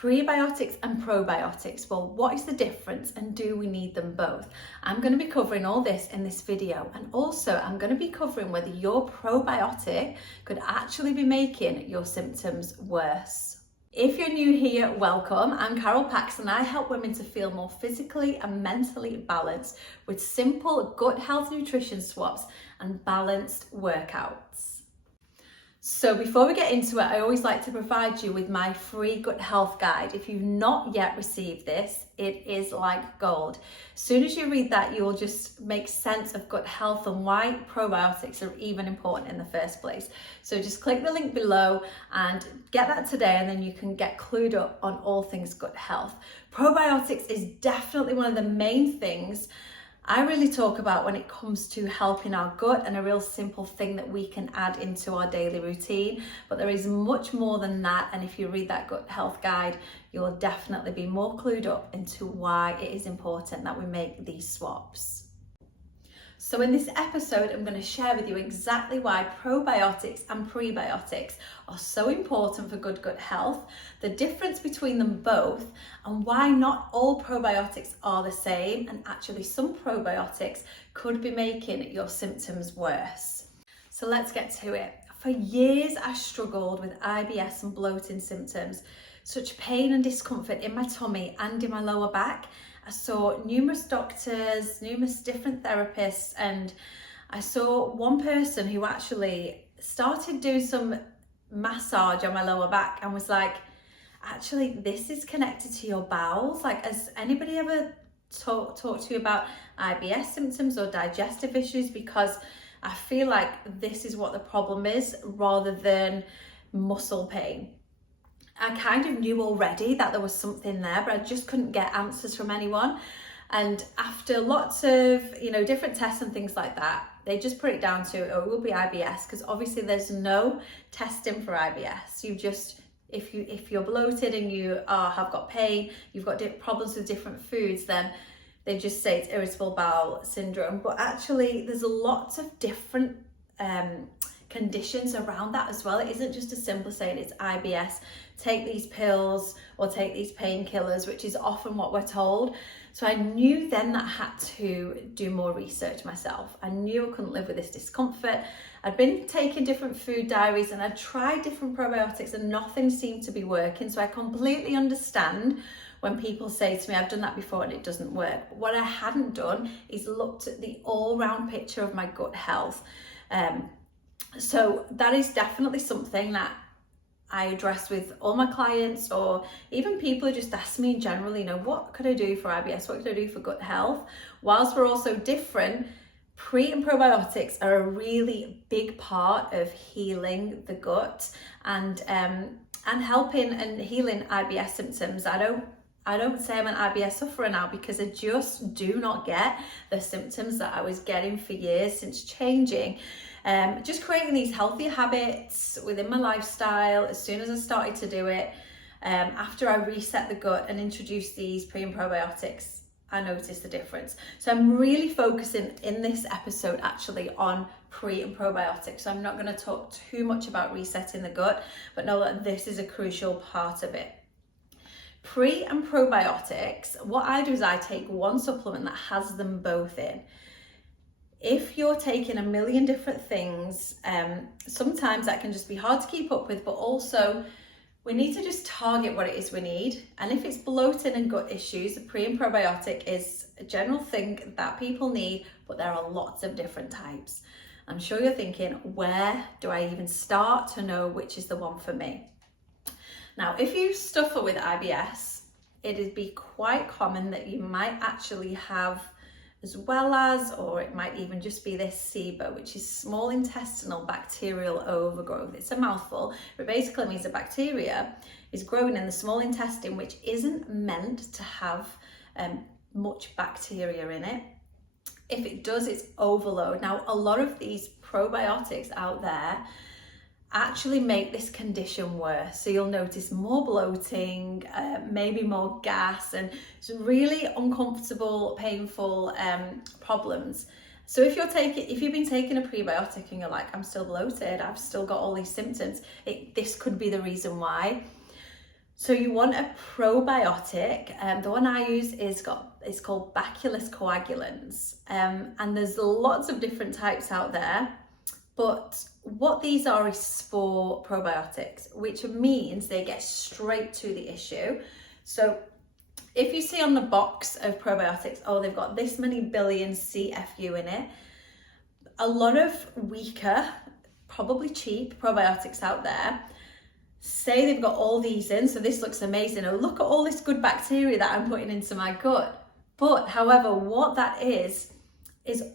Prebiotics and probiotics, well, what is the difference and do we need them both? I'm going to be covering all this in this video, and also I'm going to be covering whether your probiotic could actually be making your symptoms worse. If you're new here, welcome. I'm Carol Pax and I help women to feel more physically and mentally balanced with simple gut health nutrition swaps and balanced workouts. So before we get into it, I always like to provide you with my free gut health guide. If you've not yet received this, it is like gold. As soon as you read that, you'll just make sense of gut health and why probiotics are even important in the first place. So just click the link below and get that today, and then you can get clued up on all things gut health. Probiotics is definitely one of the main things I really talk about when it comes to helping our gut, and a real simple thing that we can add into our daily routine. But there is much more than that, and if you read that gut health guide, you'll definitely be more clued up into why it is important that we make these swaps. So in this episode, I'm going to share with you exactly why probiotics and prebiotics are so important for good gut health, the difference between them both, and why not all probiotics are the same, and actually some probiotics could be making your symptoms worse. So let's get to it. For years, I struggled with IBS and bloating symptoms, such pain and discomfort in my tummy and in my lower back. I saw numerous doctors, numerous different therapists, and I saw one person who actually started doing some massage on my lower back and was like, actually, this is connected to your bowels. Like, has anybody ever talked to you about IBS symptoms or digestive issues? Because I feel like this is what the problem is rather than muscle pain. I kind of knew already that there was something there, but I just couldn't get answers from anyone. And after lots of, different tests and things like that, they just put it down to, oh, it will be IBS, because obviously there's no testing for IBS. You just, if you're bloated and you have got pain, you've got problems with different foods, then they just say it's irritable bowel syndrome. But actually there's lots of different conditions around that as well. It isn't just as simple as saying it's IBS, take these pills or take these painkillers, which is often what we're told. So I knew then that I had to do more research myself. I knew I couldn't live with this discomfort. I'd been taking different food diaries and I'd tried different probiotics and nothing seemed to be working. So I completely understand when people say to me, I've done that before and it doesn't work. But what I hadn't done is looked at the all-round picture of my gut health. So that is definitely something that I address with all my clients, or even people who just ask me in general, what could I do for IBS? What could I do for gut health? Whilst we're all so different, pre and probiotics are a really big part of healing the gut and helping and healing IBS symptoms. I don't say I'm an IBS sufferer now, because I just do not get the symptoms that I was getting for years since changing. Just creating these healthy habits within my lifestyle. As soon as I started to do it, after I reset the gut and introduced these pre and probiotics, I noticed the difference. So I'm really focusing in this episode actually on pre and probiotics. So I'm not going to talk too much about resetting the gut, but know that this is a crucial part of it. Pre and probiotics, what I do is I take one supplement that has them both in. If you're taking a million different things, sometimes that can just be hard to keep up with, but also we need to just target what it is we need. And if it's bloating and gut issues, a pre and probiotic is a general thing that people need, but there are lots of different types. I'm sure you're thinking, where do I even start to know which is the one for me? Now, if you suffer with IBS, it'd be quite common that you might actually have, as well as, or it might even just be this SIBO, which is small intestinal bacterial overgrowth. It's a mouthful, but basically means the bacteria is growing in the small intestine, which isn't meant to have much bacteria in it. If it does, it's overload. Now, a lot of these probiotics out there actually make this condition worse. So you'll notice more bloating, maybe more gas, and some really uncomfortable, painful problems. So if you've been taking a prebiotic and you're like, I'm still bloated, I've still got all these symptoms, this could be the reason why. So you want a probiotic. The one I use is called Bacillus coagulans, and there's lots of different types out there. But what these are is for probiotics, which means they get straight to the issue. So if you see on the box of probiotics, oh, they've got this many billion CFU in it, a lot of weaker, probably cheap probiotics out there say they've got all these in, so this looks amazing. Oh, look at all this good bacteria that I'm putting into my gut. But however, what that is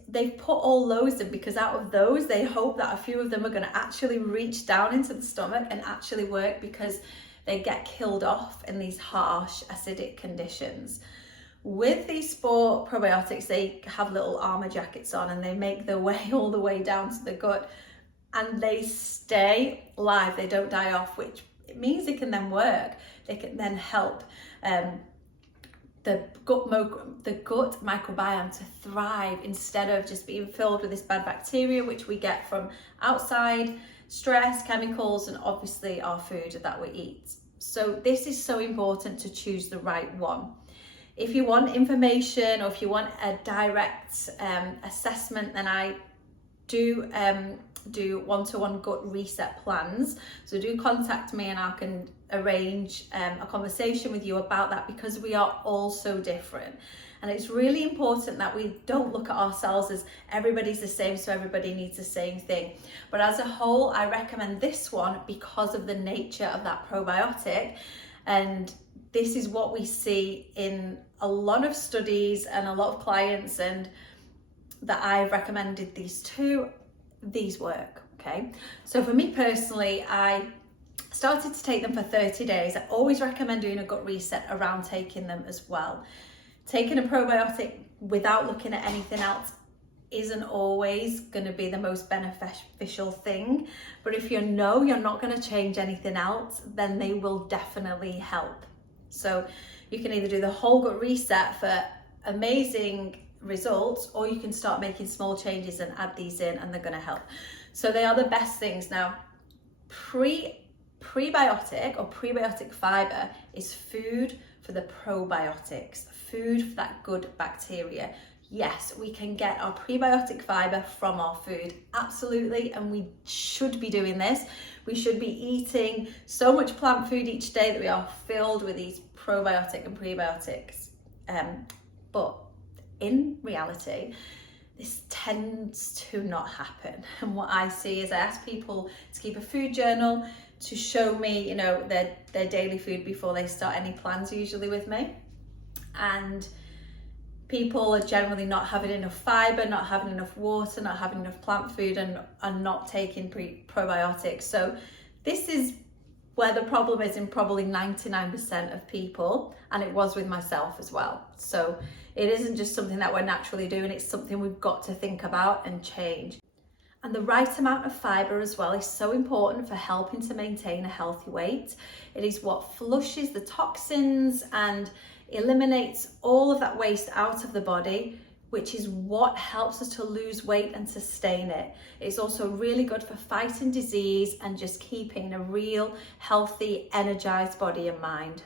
they've put all those in because out of those, they hope that a few of them are going to actually reach down into the stomach and actually work, because they get killed off in these harsh acidic conditions. With these sport probiotics, they have little armor jackets on and they make their way all the way down to the gut, and they stay live, they don't die off, which means they can then work. They can then help the gut microbiome to thrive instead of just being filled with this bad bacteria, which we get from outside, stress, chemicals, and obviously our food that we eat. So this is so important to choose the right one. If you want information or if you want a direct assessment, then I do one-to-one gut reset plans. So do contact me and I can arrange a conversation with you about that, because we are all so different. And it's really important that we don't look at ourselves as everybody's the same, so everybody needs the same thing. But as a whole, I recommend this one because of the nature of that probiotic. And this is what we see in a lot of studies and a lot of clients, and that I've recommended these work, okay? So for me personally, I started to take them for 30 days. I always recommend doing a gut reset around taking them as well. Taking a probiotic without looking at anything else isn't always going to be the most beneficial thing, but if you know you're not going to change anything else, then they will definitely help. So you can either do the whole gut reset for amazing results, or you can start making small changes and add these in, and they're going to help. So they are the best things. Now, prebiotic or prebiotic fiber is food for the probiotics, food for that good bacteria. Yes, we can get our prebiotic fiber from our food, absolutely, and we should be doing this. We should be eating so much plant food each day that we are filled with these probiotic and prebiotics. But in reality, this tends to not happen. And what I see is I ask people to keep a food journal to show me, you know, their daily food before they start any plans, usually with me. And people are generally not having enough fiber, not having enough water, not having enough plant food, and not taking probiotics. So this is where the problem is in probably 99% of people, and it was with myself as well. So it isn't just something that we're naturally doing, it's something we've got to think about and change. And the right amount of fiber as well is so important for helping to maintain a healthy weight. It is what flushes the toxins and eliminates all of that waste out of the body, which is what helps us to lose weight and sustain it. It's also really good for fighting disease and just keeping a real healthy, energized body and mind.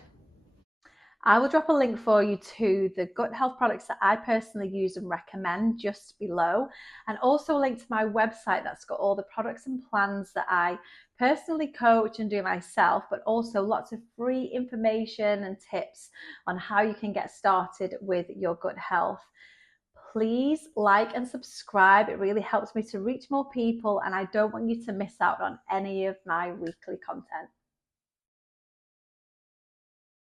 I will drop a link for you to the gut health products that I personally use and recommend just below, and also a link to my website that's got all the products and plans that I personally coach and do myself, but also lots of free information and tips on how you can get started with your gut health. Please like and subscribe. It really helps me to reach more people, and I don't want you to miss out on any of my weekly content.